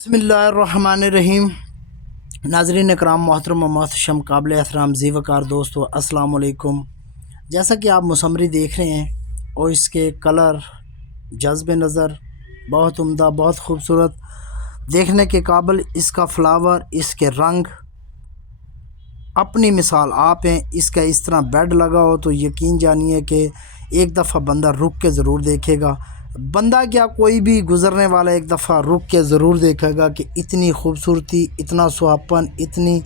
बिस्मिल्लाहिर्रहमानिर्रहीम। नाज़रीन इकराम, मोहतरम मोहतशम, काबिल एहतराम ज़ी वक़ार दोस्तों, अस्सलाम वालेकुम। जैसा कि आप मुसम्मरी देख रहे हैं और इसके कलर जज़्ब नज़र बहुत उम्दा, बहुत खूबसूरत, देखने के काबिल, इसका फ्लावर, इसके रंग अपनी मिसाल आप हैं। इसका इस तरह बेड लगा हो तो यकीन जानिए कि एक दफ़ा बंदा रुक के ज़रूर देखेगा। बंदा क्या, कोई भी गुज़रने वाला एक दफ़ा रुक के ज़रूर देखेगा कि इतनी खूबसूरती, इतना सुहापन, इतनी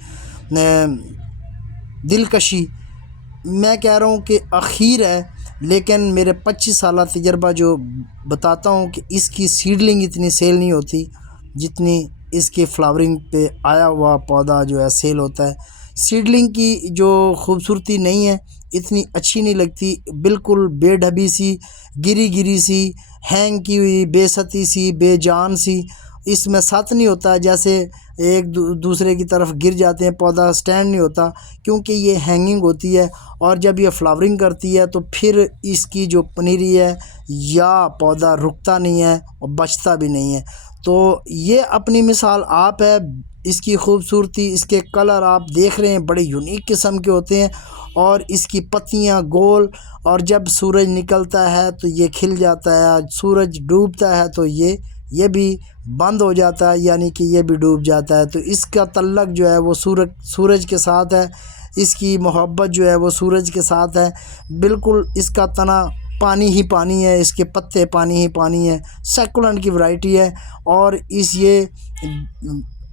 दिलकशी। मैं कह रहा हूँ कि अखीर है, लेकिन मेरे 25 साल तजर्बा जो बताता हूँ कि इसकी सीडलिंग इतनी सेल नहीं होती जितनी इसके फ्लावरिंग पे आया हुआ पौधा जो है सेल होता है। सीडलिंग की जो खूबसूरती नहीं है, इतनी अच्छी नहीं लगती, बिल्कुल बेढबी सी, गिरी गिरी सी, हैंग की हुई, बेसती सी, बेजान सी। इसमें सत नहीं होता, जैसे एक दूसरे की तरफ गिर जाते हैं, पौधा स्टैंड नहीं होता क्योंकि ये हैंगिंग होती है। और जब ये फ्लावरिंग करती है तो फिर इसकी जो पनीरी है या पौधा रुकता नहीं है और बचता भी नहीं है। तो ये अपनी मिसाल आप है। इसकी खूबसूरती, इसके कलर आप देख रहे हैं, बड़े यूनिक किस्म के होते हैं। और इसकी पत्तियां गोल, और जब सूरज निकलता है तो ये खिल जाता है, सूरज डूबता है तो ये भी बंद हो जाता है, यानी कि ये भी डूब जाता है। तो इसका तल्लक जो है वो सूरज के साथ है, इसकी मोहब्बत जो है वो सूरज के साथ है। बिल्कुल इसका तना पानी ही पानी है, इसके पत्ते पानी ही पानी है, सैकुलेंट की वैरायटी है। और ये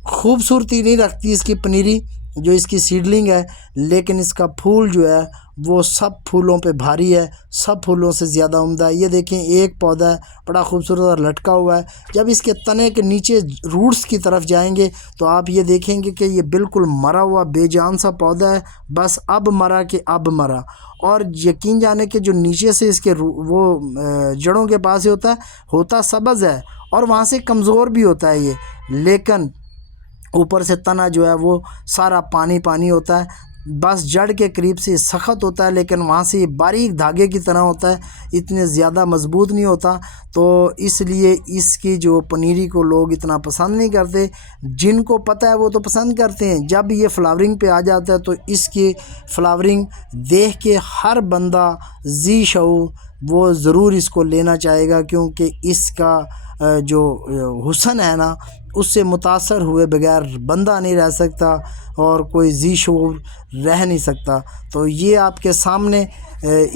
खूबसूरती नहीं रखती इसकी पनीरी जो इसकी सीडलिंग है, लेकिन इसका फूल जो है वो सब फूलों पे भारी है, सब फूलों से ज़्यादा उम्दा है। ये देखें, एक पौधा है बड़ा खूबसूरत और लटका हुआ है। जब इसके तने के नीचे रूट्स की तरफ जाएंगे तो आप ये देखेंगे कि ये बिल्कुल मरा हुआ बेजान सा पौधा है, बस अब मरा कि अब मरा। और यकीन जाने कि जो नीचे से इसके वो जड़ों के पास ही होता सब्ज़ है और वहाँ से कमज़ोर भी होता है ये, लेकिन ऊपर से तना जो है वो सारा पानी पानी होता है। बस जड़ के करीब से सख्त होता है, लेकिन वहाँ से बारीक धागे की तरह होता है, इतने ज़्यादा मज़बूत नहीं होता। तो इसलिए इसकी जो पनीरी को लोग इतना पसंद नहीं करते। जिनको पता है वो तो पसंद करते हैं। जब ये फ्लावरिंग पे आ जाता है तो इसकी फ्लावरिंग देख के हर बंदा जी शऊर वो ज़रूर इसको लेना चाहेगा, क्योंकि इसका जो हुस्न है ना, उससे मुतासर हुए बगैर बंदा नहीं रह सकता और कोई जी शऊर रह नहीं सकता। तो ये आपके सामने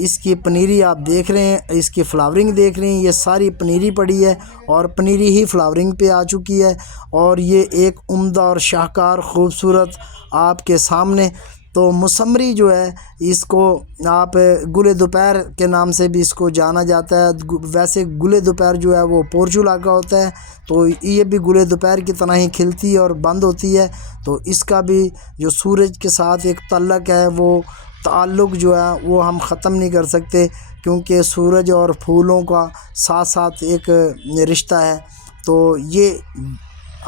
इसकी पनीरी आप देख रहे हैं, इसकी फ्लावरिंग देख रहे हैं, ये सारी पनीरी पड़ी है और पनीरी ही फ्लावरिंग पे आ चुकी है। और ये एक उम्दा और शाहकार खूबसूरत आपके सामने। तो मुसम्मरी जो है, इसको आप गुले दोपहर के नाम से भी इसको जाना जाता है। वैसे गुले दोपहर जो है वो पोर्चुला का होता है, तो ये भी गुले दोपहर की तरह ही खिलती है और बंद होती है। तो इसका भी जो सूरज के साथ एक तल्लक है, वो ताल्लुक़ जो है वो हम ख़त्म नहीं कर सकते, क्योंकि सूरज और फूलों का साथ साथ एक रिश्ता है। तो ये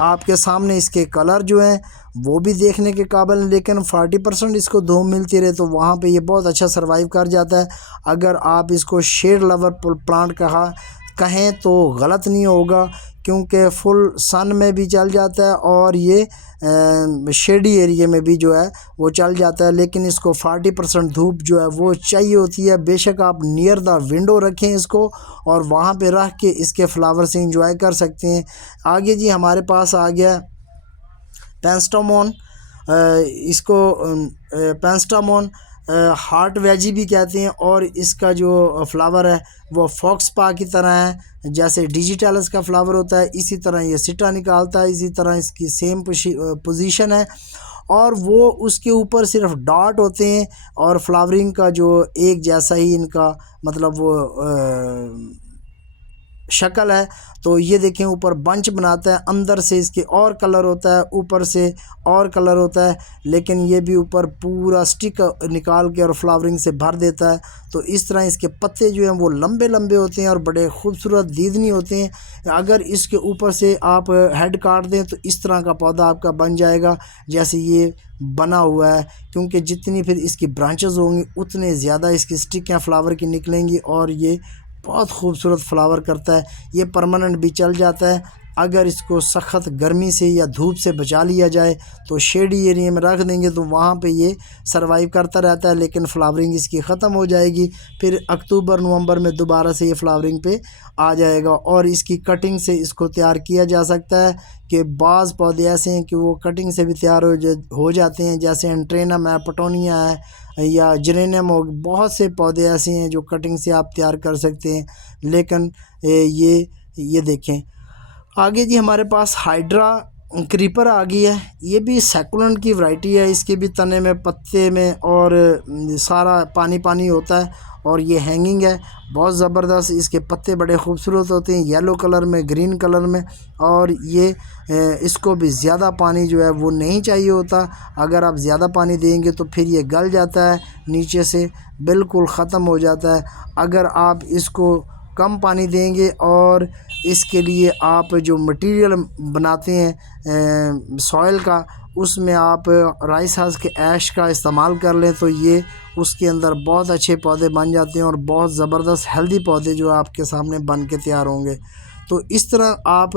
आपके सामने इसके कलर जो हैं वो भी देखने के काबिल हैं, लेकिन 40% इसको धूप मिलती रहे तो वहाँ पे ये बहुत अच्छा सर्वाइव कर जाता है। अगर आप इसको शेड लवर प्लांट कहें तो गलत नहीं होगा, क्योंकि फुल सन में भी चल जाता है और ये शेडी एरिया में भी जो है वो चल जाता है। लेकिन इसको 40% धूप जो है वो चाहिए होती है। बेशक आप नियर द विंडो रखें इसको और वहाँ पे रख के इसके फ्लावर से इंजॉय कर सकते हैं। आगे जी हमारे पास आ गया पेंस्टामोन। इसको पेंस्टामोन हार्ट वेजी भी कहते हैं। और इसका जो फ्लावर है वो फॉक्स पा की तरह है, जैसे डिजिटल्स का फ्लावर होता है इसी तरह ये सिटा निकालता है, इसी तरह इसकी सेम पोजीशन है। और वो उसके ऊपर सिर्फ डॉट होते हैं और फ्लावरिंग का जो एक जैसा ही इनका मतलब वो शक्ल है। तो ये देखें, ऊपर बंच बनाता है, अंदर से इसके और कलर होता है, ऊपर से और कलर होता है, लेकिन ये भी ऊपर पूरा स्टिक निकाल के और फ्लावरिंग से भर देता है। तो इस तरह इसके पत्ते जो हैं वो लंबे लंबे होते हैं और बड़े खूबसूरत दीदनी होते हैं। अगर इसके ऊपर से आप हेड काट दें तो इस तरह का पौधा आपका बन जाएगा जैसे ये बना हुआ है, क्योंकि जितनी फिर इसकी ब्रांचेस होंगी उतने ज़्यादा इसकी स्टिकें फ्लावर की निकलेंगी और ये बहुत खूबसूरत फ्लावर करता है। ये परमानेंट भी चल जाता है। अगर इसको सख्त गर्मी से या धूप से बचा लिया जाए तो शेडी एरिया में रख देंगे तो वहाँ पे ये सरवाइव करता रहता है, लेकिन फ्लावरिंग इसकी ख़त्म हो जाएगी। फिर अक्टूबर नवंबर में दोबारा से ये फ्लावरिंग पे आ जाएगा। और इसकी कटिंग से इसको तैयार किया जा सकता है कि बाज़ पौधे ऐसे हैं कि वो कटिंग से भी तैयार हो जाते हैं, जैसे एंट्रेनम है, पटोनिया है या जेरेनियम हो। बहुत से पौधे ऐसे हैं जो कटिंग से आप तैयार कर सकते हैं। लेकिन ये देखें आगे जी हमारे पास हाइड्रा क्रीपर आ गई है। ये भी सैकुलेंट की वैरायटी है। इसके भी तने में, पत्ते में और सारा पानी पानी होता है और ये हैंगिंग है, बहुत ज़बरदस्त। इसके पत्ते बड़े खूबसूरत होते हैं, येलो कलर में, ग्रीन कलर में। और ये इसको भी ज़्यादा पानी जो है वो नहीं चाहिए होता। अगर आप ज़्यादा पानी देंगे तो फिर ये गल जाता है, नीचे से बिल्कुल ख़त्म हो जाता है। अगर आप इसको कम पानी देंगे और इसके लिए आप जो मटेरियल बनाते हैं सॉइल का, उसमें आप राइस हस्क के ऐश का इस्तेमाल कर लें तो ये उसके अंदर बहुत अच्छे पौधे बन जाते हैं और बहुत ज़बरदस्त हेल्दी पौधे जो आपके सामने बन के तैयार होंगे। तो इस तरह आप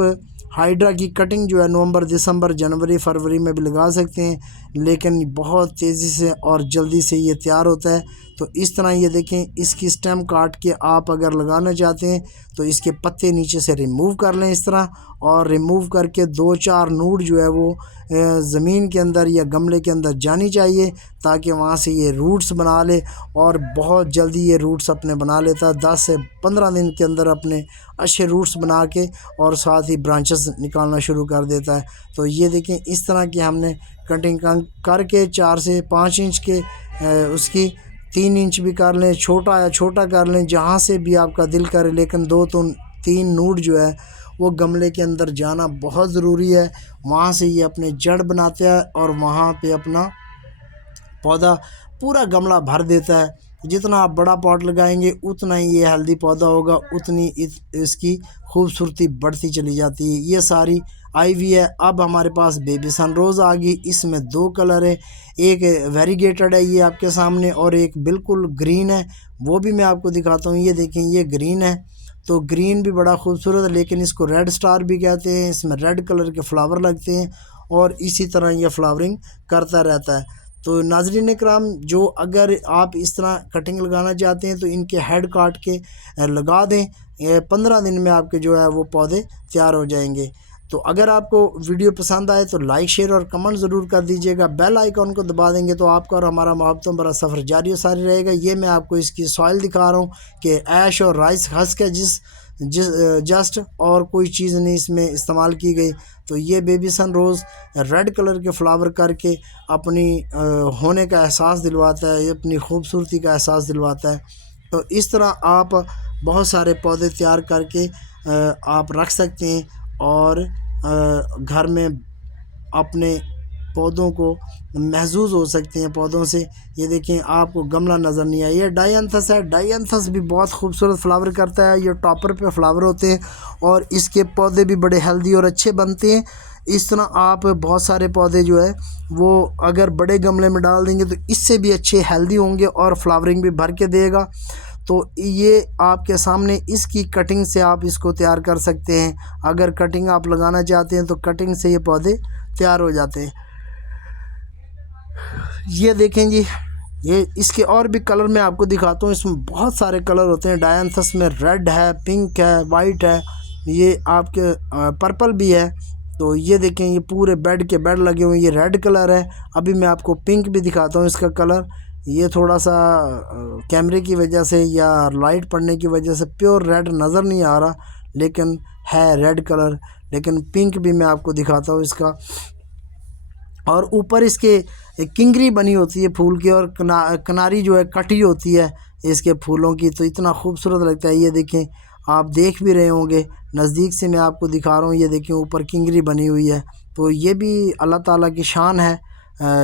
हाइड्रा की कटिंग जो है नवंबर, दिसंबर, जनवरी, फरवरी में भी लगा सकते हैं, लेकिन बहुत तेज़ी से और जल्दी से ये तैयार होता है। तो इस तरह ये देखें, इसकी स्टेम काट के आप अगर लगाना चाहते हैं तो इसके पत्ते नीचे से रिमूव कर लें इस तरह, और रिमूव करके 2-4 नूड जो है वो ज़मीन के अंदर या गमले के अंदर जानी चाहिए, ताकि वहाँ से ये रूट्स बना ले। और बहुत जल्दी ये रूट्स अपने बना लेता है, 10 से 15 दिन के अंदर अपने अच्छे रूट्स बना के और साथ ही ब्रांचेस निकालना शुरू कर देता है। तो ये देखें, इस तरह की हमने कटिंग करके 4 से 5 इंच के उसकी 3 इंच भी कर लें, छोटा या छोटा कर लें, जहाँ से भी आपका दिल करे। लेकिन 2 तो 3 नूड जो है वो गमले के अंदर जाना बहुत ज़रूरी है। वहाँ से ये अपने जड़ बनाते हैं और वहाँ पे अपना पौधा पूरा गमला भर देता है। जितना आप बड़ा पॉट लगाएंगे उतना ही ये हेल्दी पौधा होगा, उतनी इसकी खूबसूरती बढ़ती चली जाती है। ये सारी आईवी है। अब हमारे पास बेबी सनरोज़ आ गई। इसमें 2 कलर है, एक वेरीगेटेड है ये आपके सामने, और एक बिल्कुल ग्रीन है। वो भी मैं आपको दिखाता हूँ। ये देखें, ये ग्रीन है, तो ग्रीन भी बड़ा खूबसूरत है, लेकिन इसको रेड स्टार भी कहते हैं। इसमें रेड कलर के फ्लावर लगते हैं और इसी तरह ये फ्लावरिंग करता रहता है। तो नाज़रीन कराम, जो अगर आप इस तरह कटिंग लगाना चाहते हैं तो इनके हेड काट के लगा दें, 15 दिन में आपके जो है वो पौधे तैयार हो जाएंगे। तो अगर आपको वीडियो पसंद आए तो लाइक, शेयर और कमेंट ज़रूर कर दीजिएगा। बेल आइकॉन को दबा देंगे तो आपका और हमारा मोहब्बतों भरा सफ़र जारी और सारी रहेगा। ये मैं आपको इसकी सॉइल दिखा रहा हूँ कि ऐश और राइस हस्क है, जस्ट और कोई चीज़ नहीं इसमें इस्तेमाल की गई। तो ये बेबी सनरोज़ रेड कलर के फ्लावर करके अपनी होने का एहसास दिलवाता है, अपनी खूबसूरती का एहसास दिलवाता है। तो इस तरह आप बहुत सारे पौधे तैयार करके आप रख सकते हैं और घर में अपने पौधों को महसूस हो सकते हैं पौधों से। ये देखें, आपको गमला नज़र नहीं आया, ये डायंथस है। डायंथस भी बहुत खूबसूरत फ्लावर करता है। ये टॉपर पे फ्लावर होते हैं और इसके पौधे भी बड़े हेल्दी और अच्छे बनते हैं। इस तरह आप बहुत सारे पौधे जो है वो अगर बड़े गमले में डाल देंगे तो इससे भी अच्छे हेल्दी होंगे और फ्लावरिंग भी भर के देगा। तो ये आपके सामने इसकी कटिंग से आप इसको तैयार कर सकते हैं। अगर कटिंग आप लगाना चाहते हैं तो कटिंग से ये पौधे तैयार हो जाते हैं। ये देखें जी, ये इसके और भी कलर मैं आपको दिखाता हूँ। इसमें बहुत सारे कलर होते हैं। डायंथस में रेड है, पिंक है, वाइट है, ये आपके पर्पल भी है। तो ये देखें, ये पूरे बेड के बेड लगे हुए हैं। ये रेड कलर है। अभी मैं आपको पिंक भी दिखाता हूँ। इसका कलर ये थोड़ा सा कैमरे की वजह से या लाइट पड़ने की वजह से प्योर रेड नज़र नहीं आ रहा, लेकिन है रेड कलर। लेकिन पिंक भी मैं आपको दिखाता हूँ इसका। और ऊपर इसके किंगरी बनी होती है फूल की, और किनारी जो है कटी होती है इसके फूलों की। तो इतना खूबसूरत लगता है। ये देखें, आप देख भी रहे होंगे, नज़दीक से मैं आपको दिखा रहा हूँ। ये देखें, ऊपर किंगरी बनी हुई है। तो ये भी अल्लाह ताला की शान है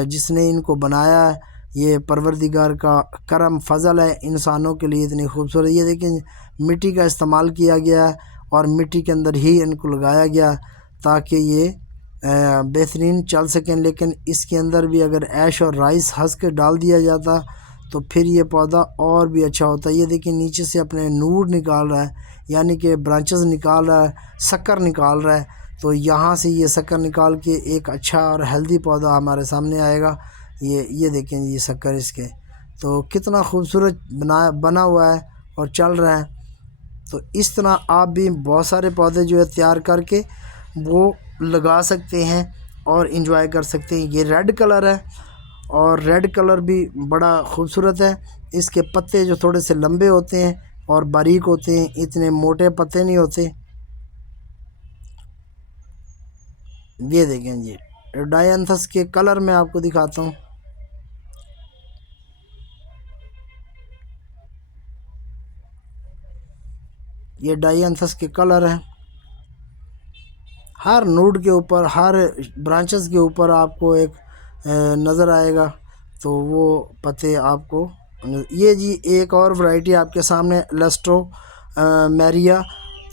जिसने इनको बनाया है। ये परवरदिगार का करम फजल है इंसानों के लिए इतनी खूबसूरत। ये देखें, मिट्टी का इस्तेमाल किया गया है और मिट्टी के अंदर ही इनको लगाया गया ताकि ये बेहतरीन चल सकें। लेकिन इसके अंदर भी अगर ऐश और राइस हस्क डाल दिया जाता तो फिर ये पौधा और भी अच्छा होता है। ये देखिए, नीचे से अपने नूर निकाल रहा है, यानी कि ब्रांचेस निकाल रहा है, शक्कर निकाल रहा है। तो यहाँ से ये शक्कर निकाल के एक अच्छा और हेल्दी पौधा हमारे सामने आएगा। ये देखें ये शक्कर इसके तो कितना खूबसूरत बना हुआ है और चल रहा है। तो इस तरह आप भी बहुत सारे पौधे जो है तैयार करके वो लगा सकते हैं और इन्जॉय कर सकते हैं। ये रेड कलर है और रेड कलर भी बड़ा खूबसूरत है। इसके पत्ते जो थोड़े से लंबे होते हैं और बारीक होते हैं, इतने मोटे पत्ते नहीं होते। ये देखें जी डायंथस के कलर में आपको दिखाता हूँ। ये डायंथस के कलर हैं। हर नोड के ऊपर, हर ब्रांचेस के ऊपर आपको एक नज़र आएगा। तो वो पत्ते आपको ये जी एक और वैरायटी आपके सामने लेस्ट्रो मैरिया,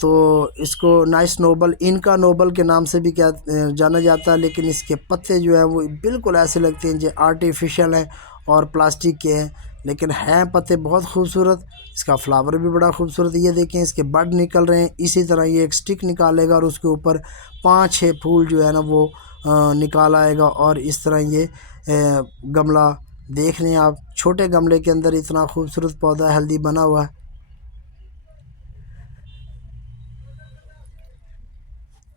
तो इसको नाइस नोबल, इनका नोबल के नाम से भी क्या जाना जाता है। लेकिन इसके पत्ते जो हैं वो बिल्कुल ऐसे लगते हैं जो आर्टिफिशियल हैं और प्लास्टिक के हैं, लेकिन हैं पत्ते बहुत खूबसूरत। इसका फ्लावर भी बड़ा खूबसूरत। ये देखें इसके बड निकल रहे हैं। इसी तरह ये एक स्टिक निकालेगा और उसके ऊपर 5-6 फूल जो है ना वो निकाल आएगा। और इस तरह ये गमला देख लें आप, छोटे गमले के अंदर इतना खूबसूरत पौधा हेल्दी बना हुआ है।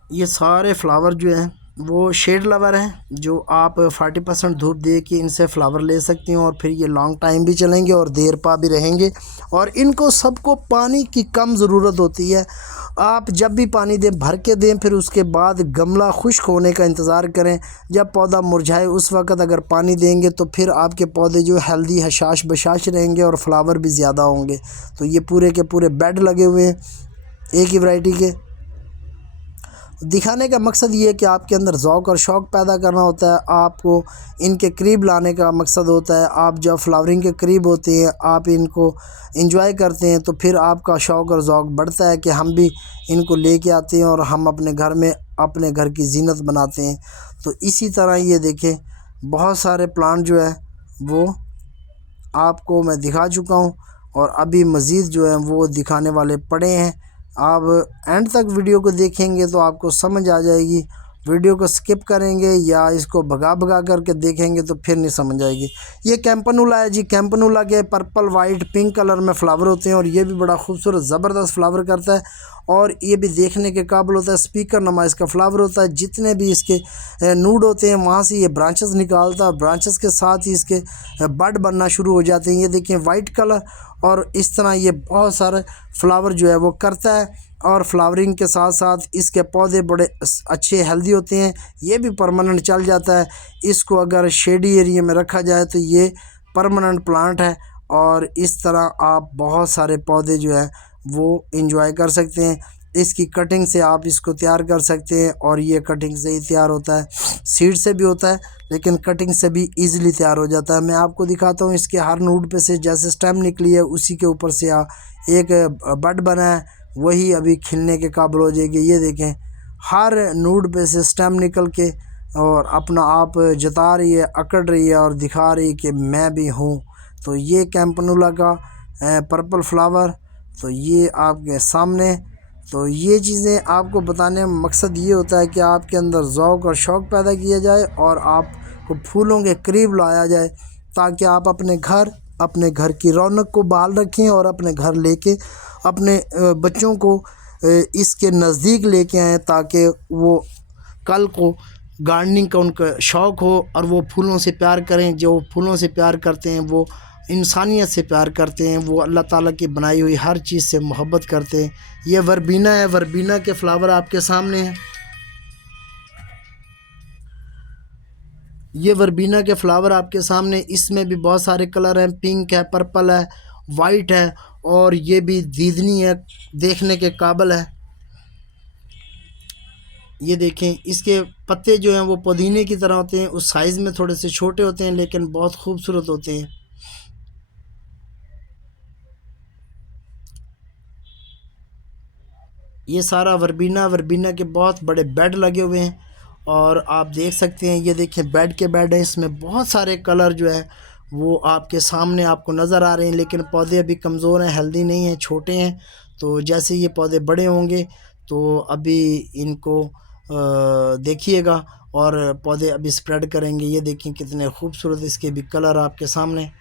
ये सारे फ्लावर जो हैं वो शेड लवर हैं, जो आप 40% धूप दे के इनसे फ्लावर ले सकती हैं और फिर ये लॉन्ग टाइम भी चलेंगे और देर पा भी रहेंगे। और इनको सबको पानी की कम ज़रूरत होती है। आप जब भी पानी दें भर के दें, फिर उसके बाद गमला खुश्क होने का इंतज़ार करें। जब पौधा मुरझाए उस वक़्त अगर पानी देंगे तो फिर आपके पौधे जो हेल्दी हशाश बशाश रहेंगे और फ्लावर भी ज़्यादा होंगे। तो ये पूरे के पूरे बेड लगे हुए हैं एक ही वैरायटी के। दिखाने का मकसद ये है कि आपके अंदर ज़ौक़ और शौक़ पैदा करना होता है। आपको इनके करीब लाने का मकसद होता है। आप जब फ्लावरिंग के करीब होते हैं, आप इनको एंजॉय करते हैं, तो फिर आपका शौक़ और ज़ौक़ बढ़ता है कि हम भी इनको लेके आते हैं और हम अपने घर में अपने घर की ज़ीनत बनाते हैं। तो इसी तरह ये देखें बहुत सारे प्लांट जो है वो आपको मैं दिखा चुका हूँ और अभी मज़ीद जो है वो दिखाने वाले पड़े हैं। आप एंड तक वीडियो को देखेंगे तो आपको समझ आ जाएगी। वीडियो को स्किप करेंगे या इसको भगा भगा करके देखेंगे तो फिर नहीं समझ आएगी। ये कैंपनूला है जी। कैंपनूला के पर्पल, वाइट, पिंक कलर में फ्लावर होते हैं और ये भी बड़ा खूबसूरत ज़बरदस्त फ्लावर करता है और ये भी देखने के काबिल होता है। स्पीकर नमा इसका फ्लावर होता है। जितने भी इसके नूड होते हैं वहाँ से ये ब्रांचेस निकालता है। ब्रांचेस के साथ ही इसके बड बनना शुरू हो जाते हैं। ये देखें वाइट कलर और इस तरह ये बहुत सारे फ्लावर जो है वो करता है। और फ्लावरिंग के साथ साथ इसके पौधे बड़े अच्छे हेल्दी होते हैं। ये भी परमानेंट चल जाता है। इसको अगर शेडी एरिया में रखा जाए तो ये परमानेंट प्लांट है। और इस तरह आप बहुत सारे पौधे जो है वो एंजॉय कर सकते हैं। इसकी कटिंग से आप इसको तैयार कर सकते हैं और ये कटिंग से ही तैयार होता है। सीड से भी होता है लेकिन कटिंग से भी इजीली तैयार हो जाता है। मैं आपको दिखाता हूँ इसके हर नूड पे से जैसे स्टेम निकली है उसी के ऊपर से एक बड बना है, वही अभी खिलने के काबिल हो जाएगी। ये देखें हर नूड पे से स्टेम निकल के और अपना आप जता रही है, अकड़ रही है और दिखा रही है कि मैं भी हूँ। तो ये कैंपनूला का पर्पल फ्लावर, तो ये आपके सामने। तो ये चीज़ें आपको बताने का मकसद ये होता है कि आपके अंदर ज़ौक़ और शौक़ पैदा किया जाए और आपको फूलों के करीब लाया जाए, ताकि आप अपने घर की रौनक को बहाल रखें और अपने घर लेके अपने बच्चों को इसके नज़दीक लेके आएँ, ताकि वो कल को गार्डनिंग का उनका शौक़ हो और वो फूलों से प्यार करें। जो फूलों से प्यार करते हैं वो इंसानियत से प्यार करते हैं, वो अल्लाह ताला की बनाई हुई हर चीज़ से मोहब्बत करते हैं। ये वर्बीना है। वर्बीना के फ्लावर आपके सामने हैं। ये वर्बीना के फ्लावर आपके सामने। इसमें भी बहुत सारे कलर हैं। पिंक है, पर्पल है, वाइट है और ये भी दीदनी है, देखने के काबिल है। ये देखें इसके पत्ते जो हैं वो पुदीने की तरह होते हैं। उस साइज़ में थोड़े से छोटे होते हैं लेकिन बहुत खूबसूरत होते हैं। ये सारा वर्बीना के बहुत बड़े बेड लगे हुए हैं और आप देख सकते हैं। ये देखें बेड के बेड हैं। इसमें बहुत सारे कलर जो है वो आपके सामने आपको नज़र आ रहे हैं, लेकिन पौधे अभी कमज़ोर हैं, हेल्दी नहीं हैं, छोटे हैं। तो जैसे ये पौधे बड़े होंगे तो अभी इनको देखिएगा। और पौधे अभी स्प्रेड करेंगे। ये देखिए कितने खूबसूरत इसके भी कलर आपके सामने।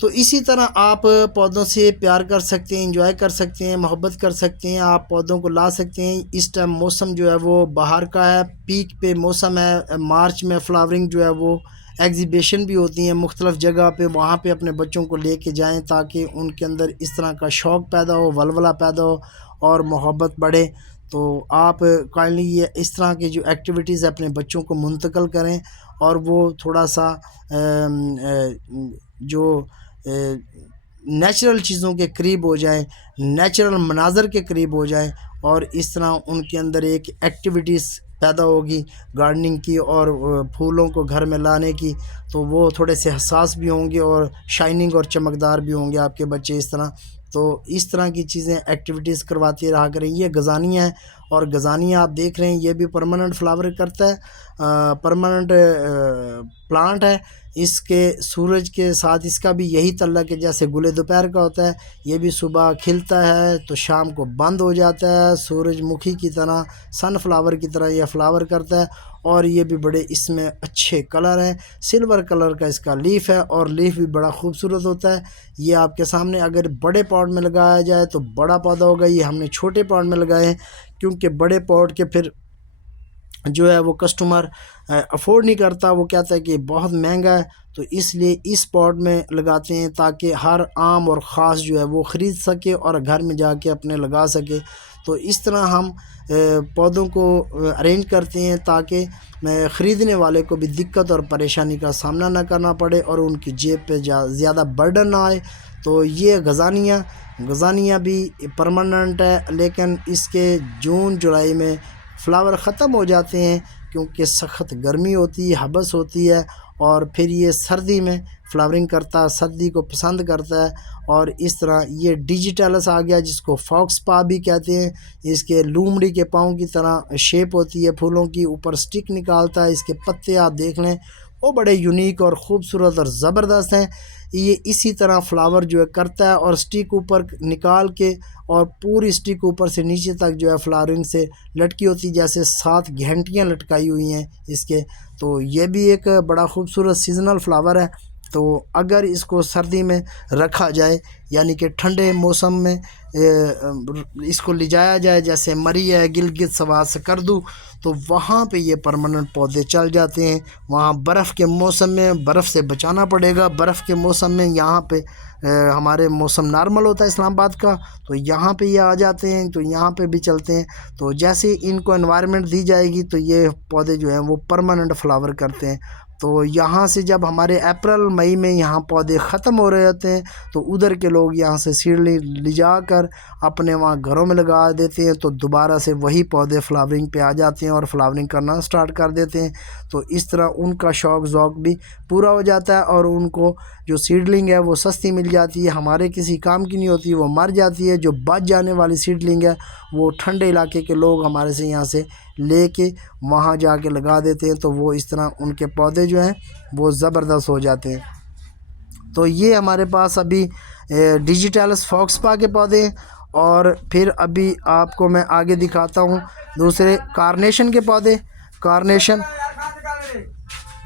तो इसी तरह आप पौधों से प्यार कर सकते हैं, एंजॉय कर सकते हैं, मोहब्बत कर सकते हैं। आप पौधों को ला सकते हैं। इस टाइम मौसम जो है वो बाहर का है, पीक पे मौसम है। मार्च में फ्लावरिंग जो है वो एग्जीबिशन भी होती हैं मुख्तलिफ़ जगह पे, वहाँ पे अपने बच्चों को लेके जाएं ताकि उनके अंदर इस तरह का शौक़ पैदा हो, वलवला पैदा हो और मोहब्बत बढ़े। तो आप काइंडली ये इस तरह की जो एक्टिविटीज़ अपने बच्चों को मुंतकिल करें और वो थोड़ा सा जो नेचुरल चीज़ों के करीब हो जाएं, नेचुरल मनाज़र के करीब हो जाएं और इस तरह उनके अंदर एक एक्टिविटीज़ पैदा होगी गार्डनिंग की और फूलों को घर में लाने की। तो वो थोड़े से हसास भी होंगे और शाइनिंग और चमकदार भी होंगे आपके बच्चे इस तरह। तो इस तरह की चीज़ें एक्टिविटीज़ करवाती रहा करें। ये गज़ानिया है और गज़ानिया आप देख रहे हैं ये भी परमानेंट फ्लावर करता है, परमानेंट प्लांट है। इसके सूरज के साथ इसका भी यही तल्लक है, जैसे गुले दोपहर का होता है, ये भी सुबह खिलता है तो शाम को बंद हो जाता है। सूरजमुखी की तरह, सनफ्लावर की तरह यह फ्लावर करता है और ये भी बड़े इसमें अच्छे कलर हैं। सिल्वर कलर का इसका लीफ है और लीफ भी बड़ा खूबसूरत होता है। ये आपके सामने अगर बड़े पॉट में लगाया जाए तो बड़ा पौधा होगा। ये हमने छोटे पॉट में लगाए हैं क्योंकि बड़े पॉट के फिर जो है वो कस्टमर अफोर्ड नहीं करता, वो कहता है कि बहुत महंगा है। तो इसलिए इस पॉट में लगाते हैं ताकि हर आम और ख़ास जो है वो ख़रीद सके और घर में जाके अपने लगा सके। तो इस तरह हम पौधों को अरेंज करते हैं ताकि ख़रीदने वाले को भी दिक्कत और परेशानी का सामना ना करना पड़े और उनकी जेब पे ज़्यादा बर्डन ना आए। तो ये गज़ानिया भी परमानेंट है, लेकिन इसके जून जुलाई में फ्लावर ख़त्म हो जाते हैं क्योंकि सख्त गर्मी होती है, हबस होती है और फिर ये सर्दी में फ्लावरिंग करता है, सर्दी को पसंद करता है। और इस तरह ये डिजिटलस आ गया जिसको फॉक्स पा भी कहते हैं। इसके लोमड़ी के पाँव की तरह शेप होती है फूलों की, ऊपर स्टिक निकालता है। इसके पत्ते आप देख लें वो बड़े यूनिक और ख़ूबसूरत और ज़बरदस्त हैं। ये इसी तरह फ्लावर जो है करता है और स्टिक ऊपर निकाल के और पूरी स्टिक ऊपर से नीचे तक जो है फ्लावरिंग से लटकी होती, जैसे 7 घंटियाँ लटकाई हुई हैं इसके। तो ये भी एक बड़ा खूबसूरत सीजनल फ्लावर है। तो अगर इसको सर्दी में रखा जाए यानी कि ठंडे मौसम में इसको ले जाया जाए, जैसे मरी है, गिलगित सवात, सकरदू, तो वहाँ पे ये परमानेंट पौधे चल जाते हैं। वहाँ बर्फ़ के मौसम में बर्फ़ से बचाना पड़ेगा। बर्फ़ के मौसम में यहाँ पे हमारे मौसम नॉर्मल होता है इस्लामाबाद का, तो यहाँ पे ये आ जाते हैं, तो यहाँ पे भी चलते हैं। तो जैसे इनको एनवायरनमेंट दी जाएगी तो ये पौधे जो हैं वो परमानेंट फ्लावर करते हैं। तो यहाँ से जब हमारे अप्रैल मई में यहाँ पौधे ख़त्म हो रहे होते हैं तो उधर के लोग यहाँ से सीड ले जाकर अपने वहाँ घरों में लगा देते हैं। तो दोबारा से वही पौधे फ्लावरिंग पे आ जाते हैं और फ्लावरिंग करना स्टार्ट कर देते हैं। तो इस तरह उनका शौक़ ज़ौक़ भी पूरा हो जाता है और उनको जो सीडलिंग है वो सस्ती मिल जाती है, हमारे किसी काम की नहीं होती, वो मर जाती है। जो बच जाने वाली सीडलिंग है वो ठंडे इलाके के लोग हमारे से यहाँ से लेके वहाँ जाके लगा देते हैं। तो वो इस तरह उनके पौधे जो हैं वो ज़बरदस्त हो जाते हैं। तो ये हमारे पास अभी डिजिटलस फॉक्सपा के पौधे हैं। और फिर अभी आपको मैं आगे दिखाता हूँ दूसरे कार्नेशन के पौधे।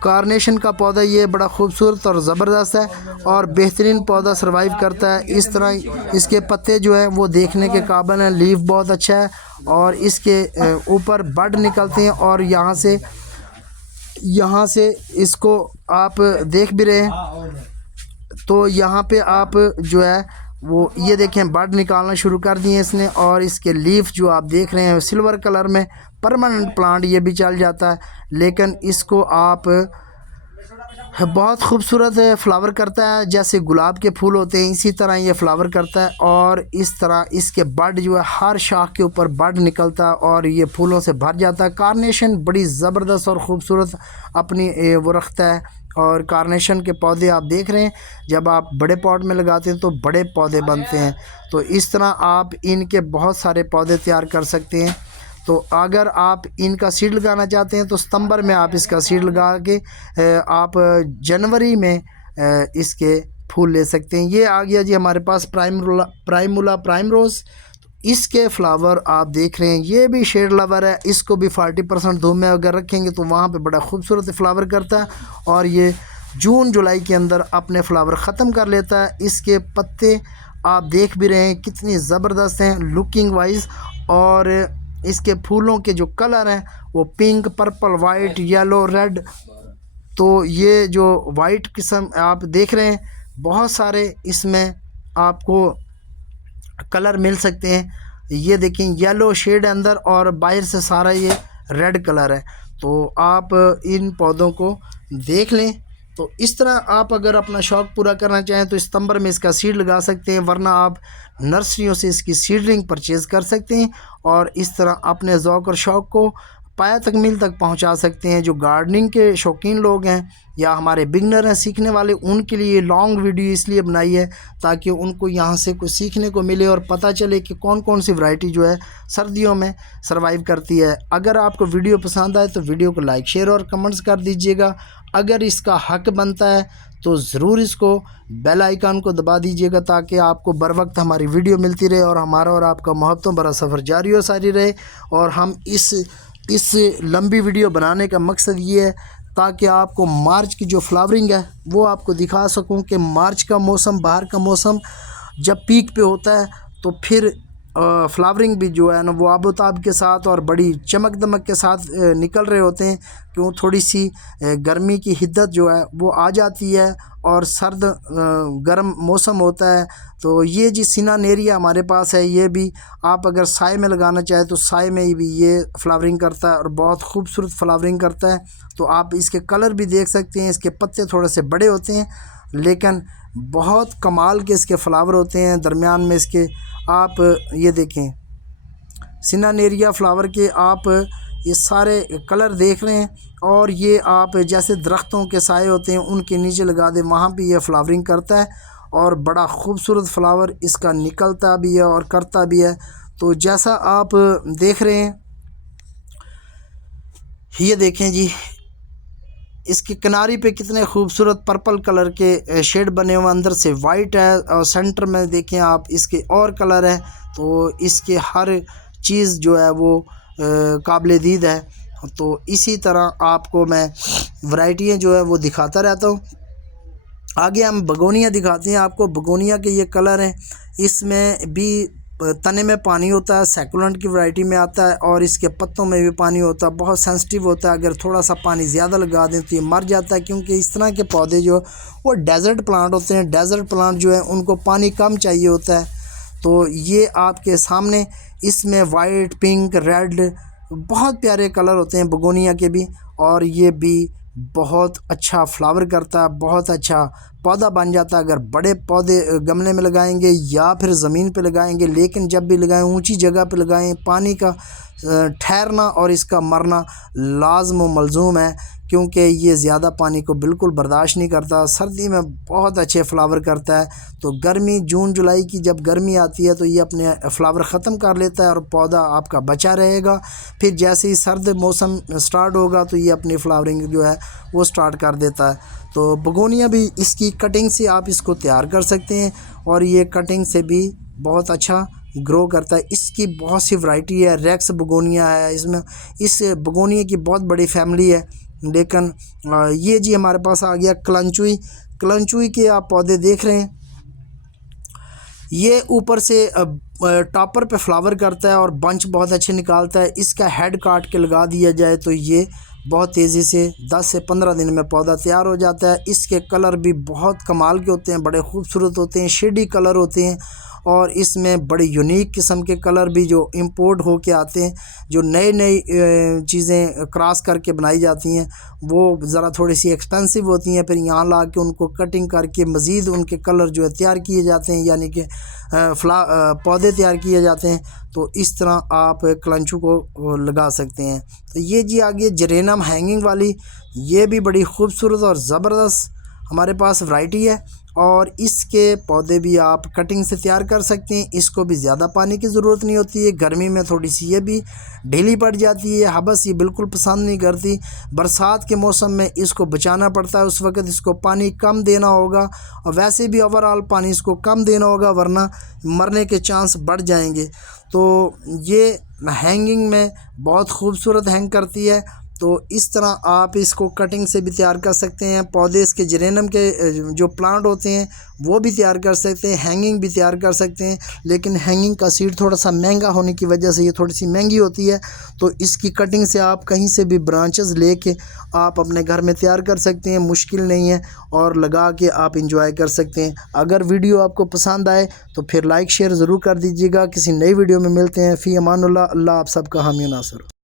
कार्नेशन का पौधा ये बड़ा खूबसूरत और ज़बरदस्त है और बेहतरीन पौधा सर्वाइव करता है। इस तरह इसके पत्ते जो हैं वो देखने के काबिल हैं, लीफ बहुत अच्छा है और इसके ऊपर बड निकलते हैं और यहाँ से इसको आप देख भी रहे हैं। तो यहाँ पे आप जो है वो ये देखें बड निकालना शुरू कर दिए इसने और इसके लीफ जो आप देख रहे हैं सिल्वर कलर में, परमानेंट प्लांट ये भी चल जाता है। लेकिन इसको आप बहुत खूबसूरत फ्लावर करता है, जैसे गुलाब के फूल होते हैं इसी तरह ये फ्लावर करता है। और इस तरह इसके बड जो है हर शाख के ऊपर बड निकलता है और ये फूलों से भर जाता है। कार्नेशन बड़ी ज़बरदस्त और ख़ूबसूरत अपनी वो रखता है। और कार्नेशन के पौधे आप देख रहे हैं जब आप बड़े पॉट में लगाते हैं तो बड़े पौधे बनते हैं। तो इस तरह आप इनके बहुत सारे पौधे तैयार कर सकते हैं। तो अगर आप इनका सीड लगाना चाहते हैं तो सितंबर में आप इसका सीड लगा के आप जनवरी में इसके फूल ले सकते हैं। ये आ गया जी हमारे पास प्राइमुला प्राइम रोज़। इसके फ्लावर आप देख रहे हैं, ये भी शेड लवर है। इसको भी 40% धूप में अगर रखेंगे तो वहाँ पे बड़ा खूबसूरत फ्लावर करता है और ये जून जुलाई के अंदर अपने फ्लावर ख़त्म कर लेता है। इसके पत्ते आप देख भी रहे हैं कितनी ज़बरदस्त हैं लुकिंग वाइज, और इसके फूलों के जो कलर हैं वो pink, purple, white, yellow, red. तो ये जो वाइट किस्म आप देख रहे हैं, बहुत सारे इसमें आपको कलर मिल सकते हैं। ये देखें येलो शेड अंदर और बाहर से सारा ये रेड कलर है। तो आप इन पौधों को देख लें। तो इस तरह आप अगर अपना शौक़ पूरा करना चाहें तो सितंबर में इसका सीड लगा सकते हैं, वरना आप नर्सरियों से इसकी सीडलिंग परचेज़ कर सकते हैं और इस तरह अपने ज़ौक़ और शौक़ को पाया तकमील तक पहुंचा सकते हैं। जो गार्डनिंग के शौकीन लोग हैं या हमारे बिगनर हैं सीखने वाले, उनके लिए लॉन्ग वीडियो इसलिए बनाई है ताकि उनको यहाँ से कुछ सीखने को मिले और पता चले कि कौन कौन सी वैरायटी जो है सर्दियों में सरवाइव करती है। अगर आपको वीडियो पसंद आए तो वीडियो को लाइक, शेयर और कमेंट्स कर दीजिएगा। अगर इसका हक बनता है तो ज़रूर इसको बेल आइकन को दबा दीजिएगा ताकि आपको बर वक्त हमारी वीडियो मिलती रहे और हमारा और आपका मोहब्बतों भरा सफ़र जारी और सारी रहे। और हम इस लंबी वीडियो बनाने का मकसद ये है ताकि आपको मार्च की जो फ्लावरिंग है वो आपको दिखा सकूं कि मार्च का मौसम, बाहर का मौसम जब पीक पे होता है तो फिर फ्लावरिंग भी जो है ना वो आबोताब के साथ और बड़ी चमक दमक के साथ निकल रहे होते हैं। क्यों, थोड़ी सी गर्मी की हिद्दत जो है वो आ जाती है और सर्द गर्म मौसम होता है। तो ये जी सिनानेरिया हमारे पास है, ये भी आप अगर साए में लगाना चाहे तो साए में भी ये फ्लावरिंग करता है और बहुत खूबसूरत फ्लावरिंग करता है। तो आप इसके कलर भी देख सकते हैं। इसके पत्ते थोड़े से बड़े होते हैं लेकिन बहुत कमाल के इसके फ्लावर होते हैं। दरमियान में इसके आप ये देखें सिनानेरिया फ्लावर के आप ये सारे कलर देख रहे हैं और ये आप जैसे दरख्तों के साए होते हैं उनके नीचे लगा दें, वहाँ भी ये फ्लावरिंग करता है और बड़ा खूबसूरत फ्लावर इसका निकलता भी है और करता भी है। तो जैसा आप देख रहे हैं, ये देखें जी इसकी किनारी पे कितने खूबसूरत पर्पल कलर के शेड बने हुए, अंदर से वाइट है और सेंटर में देखें आप इसके और कलर है। तो इसके हर चीज़ जो है वो काबिल दीद है। तो इसी तरह आपको मैं वैरायटियाँ जो है वो दिखाता रहता हूँ। आगे हम बगोनिया दिखाते हैं आपको। बगोनिया के ये कलर हैं, इसमें भी तने में पानी होता है, सैकुलेंट की वैरायटी में आता है और इसके पत्तों में भी पानी होता है। बहुत सेंसिटिव होता है, अगर थोड़ा सा पानी ज़्यादा लगा दें तो ये मर जाता है, क्योंकि इस तरह के पौधे जो वो डेज़र्ट प्लांट होते हैं। डेज़र्ट प्लांट जो है उनको पानी कम चाहिए होता है। तो ये आपके सामने इसमें वाइट, पिंक, रेड बहुत प्यारे कलर होते हैं बगोनिया के भी, और ये भी बहुत अच्छा फ्लावर करता है, बहुत अच्छा पौधा बन जाता है। अगर बड़े पौधे गमले में लगाएंगे या फिर ज़मीन पे लगाएंगे, लेकिन जब भी लगाएं ऊंची जगह पे लगाएं। पानी का ठहरना और इसका मरना लाज़िम व मलज़ूम है, क्योंकि ये ज़्यादा पानी को बिल्कुल बर्दाश्त नहीं करता। सर्दी में बहुत अच्छे फ्लावर करता है। तो गर्मी जून जुलाई की जब गर्मी आती है तो ये अपने फ्लावर ख़त्म कर लेता है और पौधा आपका बचा रहेगा। फिर जैसे ही सर्द मौसम स्टार्ट होगा तो ये अपनी फ्लावरिंग जो है वो स्टार्ट कर देता है। तो बगोनिया भी इसकी कटिंग से आप इसको तैयार कर सकते हैं और ये कटिंग से भी बहुत अच्छा ग्रो करता है। इसकी बहुत सी वैरायटी है, रेक्स बगोनिया है, इसमें इस बगोनिया की बहुत बड़ी फैमिली है। लेकिन ये जी हमारे पास आ गया कलंचुई। कलंचुई के आप पौधे देख रहे हैं, ये ऊपर से टॉपर पे फ्लावर करता है और बंच बहुत अच्छे निकालता है। इसका हेड काट के लगा दिया जाए तो ये बहुत तेज़ी से 10 से 15 दिन में पौधा तैयार हो जाता है। इसके कलर भी बहुत कमाल के होते हैं, बड़े खूबसूरत होते हैं, शेडी कलर होते हैं और इसमें बड़ी यूनिक किस्म के कलर भी जो इंपोर्ट हो के आते हैं, जो नई चीज़ें क्रॉस करके बनाई जाती हैं, वो ज़रा थोड़ी सी एक्सपेंसिव होती हैं। फिर यहाँ ला के उनको कटिंग करके मज़ीद उनके कलर जो है तैयार किए जाते हैं, यानी कि पौधे तैयार किए जाते हैं। तो इस तरह आप कलंचू को लगा सकते हैं। तो ये जी आगे जरेनम हैंगिंग वाली, ये भी बड़ी खूबसूरत और ज़बरदस्त हमारे पास वैरायटी है और इसके पौधे भी आप कटिंग से तैयार कर सकते हैं। इसको भी ज़्यादा पानी की ज़रूरत नहीं होती है। गर्मी में थोड़ी सी ये भी ढीली पड़ जाती है। हबस ये बिल्कुल पसंद नहीं करती। बरसात के मौसम में इसको बचाना पड़ता है, उस वक्त इसको पानी कम देना होगा और वैसे भी ओवरऑल पानी इसको कम देना होगा, वरना मरने के चांस बढ़ जाएंगे। तो ये हैंगिंग में बहुत खूबसूरत हैंग करती है। तो इस तरह आप इसको कटिंग से भी तैयार कर सकते हैं। पौधे इसके जेरेनियम के जो प्लांट होते हैं वो भी तैयार कर सकते हैं, हैंगिंग भी तैयार कर सकते हैं। लेकिन हैंगिंग का सीड थोड़ा सा महंगा होने की वजह से ये थोड़ी सी महंगी होती है। तो इसकी कटिंग से आप कहीं से भी ब्रांचेस लेके आप अपने घर में तैयार कर सकते हैं, मुश्किल नहीं है, और लगा के आप इंजॉय कर सकते हैं। अगर वीडियो आपको पसंद आए तो फिर लाइक शेयर ज़रूर कर दीजिएगा। किसी नई वीडियो में मिलते हैं। फ़ी अमानुल्लाह। अल्लाह आप सबका हामी नासर।